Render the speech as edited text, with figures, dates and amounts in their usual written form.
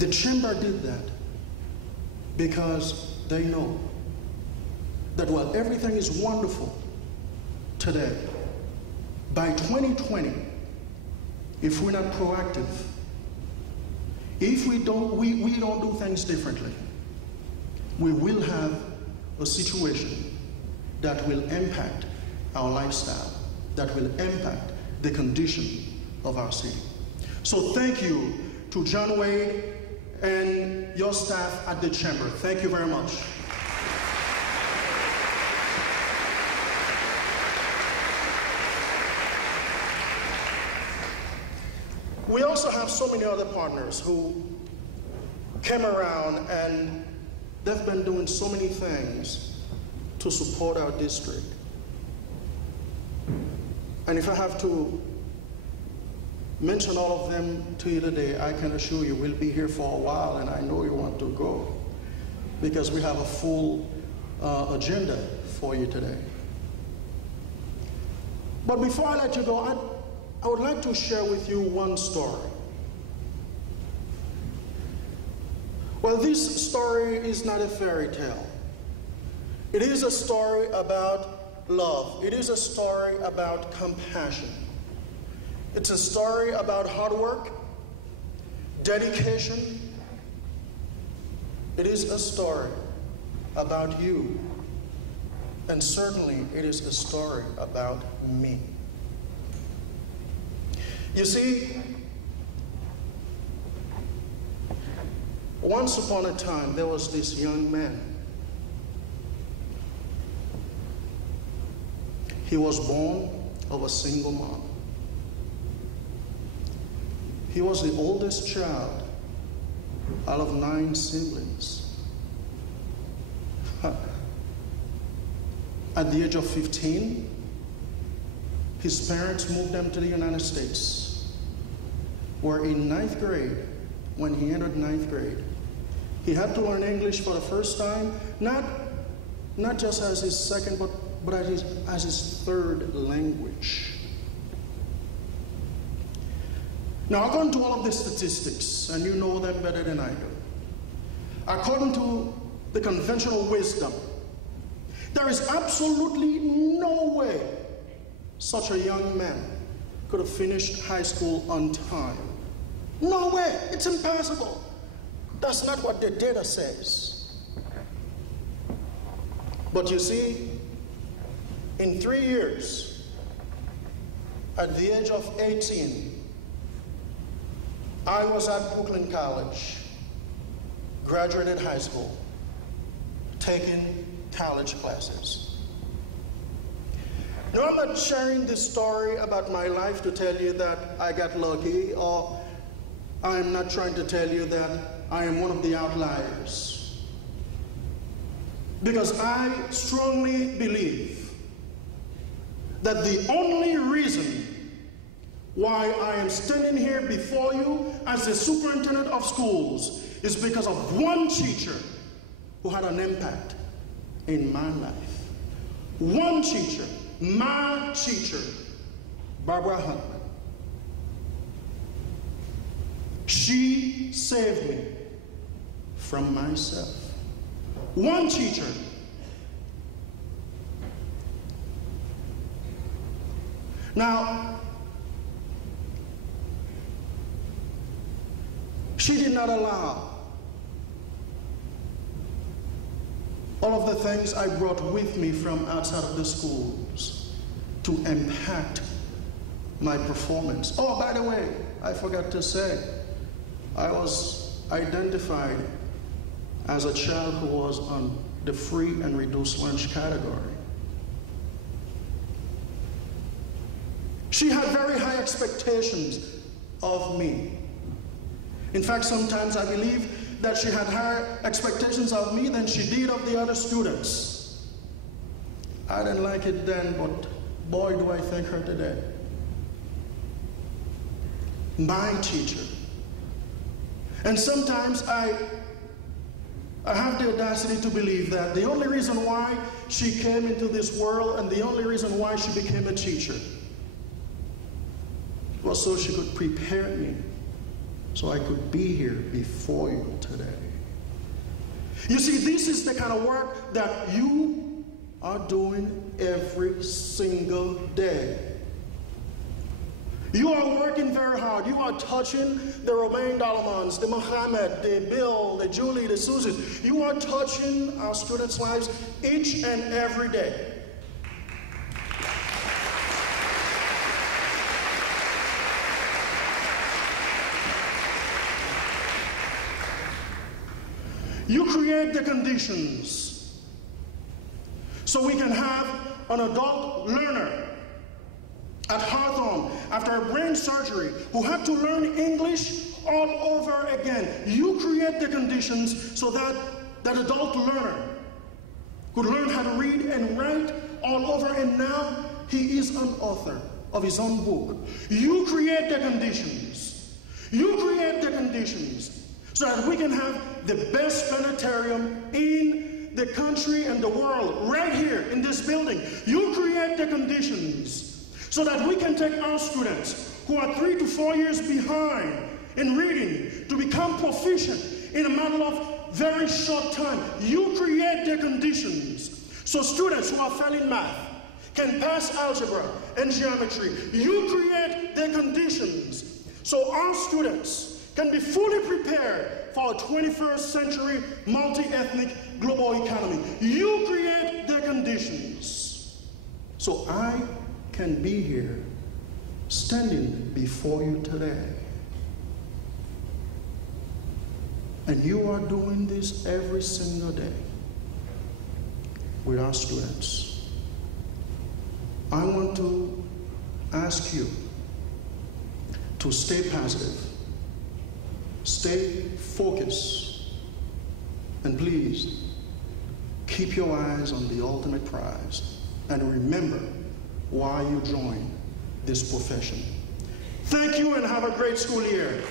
The chamber did that because they know that while everything is wonderful today, by 2020, if we're not proactive, if we don't do things differently, we will have a situation that will impact our lifestyle, that will impact the condition of our city. So thank you to John Wade and your staff at the Chamber. Thank you very much. We also have so many other partners who came around and they've been doing so many things to support our district. And if I have to mention all of them to you today, I can assure you we'll be here for a while, and I know you want to go because we have a full agenda for you today. But before I let you go, I would like to share with you one story. Well, this story is not a fairy tale. It is a story about love. It is a story about compassion. It's a story about hard work, dedication. It is a story about you. And certainly it is a story about me. You see, once upon a time, there was this young man. He was born of a single mom. He was the oldest child out of 9 siblings. At the age of 15, his parents moved him to the United States, where in 9th grade, when he entered 9th grade, he had to learn English for the first time, not just as his second, but as his third language. Now, according to all of the statistics, and you know them better than I do, according to the conventional wisdom, there is absolutely no way such a young man could have finished high school on time. No way, it's impossible. That's not what the data says. But you see, in 3 years, at the age of 18, I was at Brooklyn College, graduated high school, taking college classes. Now, I'm not sharing this story about my life to tell you that I got lucky, or I'm not trying to tell you that I am one of the outliers. Because I strongly believe that the only reason why I am standing here before you as the superintendent of schools is because of one teacher who had an impact in my life. One teacher, my teacher, Barbara Huntman. She saved me from myself. One teacher. Now, she did not allow all of the things I brought with me from outside of the schools to impact my performance. Oh, by the way, I forgot to say, I was identified as a child who was on the free and reduced lunch category. She had very high expectations of me. In fact, sometimes I believe that she had higher expectations of me than she did of the other students. I didn't like it then, but boy, do I thank her today. My teacher. And sometimes I have the audacity to believe that the only reason why she came into this world and the only reason why she became a teacher was so she could prepare me so I could be here before you today. You see, this is the kind of work that you are doing every single day. You are working very hard. You are touching the Romain Dallamans, the Mohammed, the Bill, the Julie, the Susan. You are touching our students' lives each and every day. You create the conditions so we can have an adult learner at Hawthorne after a brain surgery who had to learn English all over again. You create the conditions so that that adult learner could learn how to read and write all over, and now he is an author of his own book. You create the conditions. You create the conditions so that we can have the best planetarium in the country and the world right here in this building. You create the conditions so that we can take our students who are 3 to 4 years behind in reading to become proficient in a matter of very short time. You create the conditions so students who are failing math can pass algebra and geometry. You create the conditions so our students can be fully prepared for a 21st century multi-ethnic global economy. You create the conditions so I can be here standing before you today. And you are doing this every single day with our students. I want to ask you to stay positive, stay focused, and please keep your eyes on the ultimate prize and remember why you joined this profession. Thank you and have a great school year.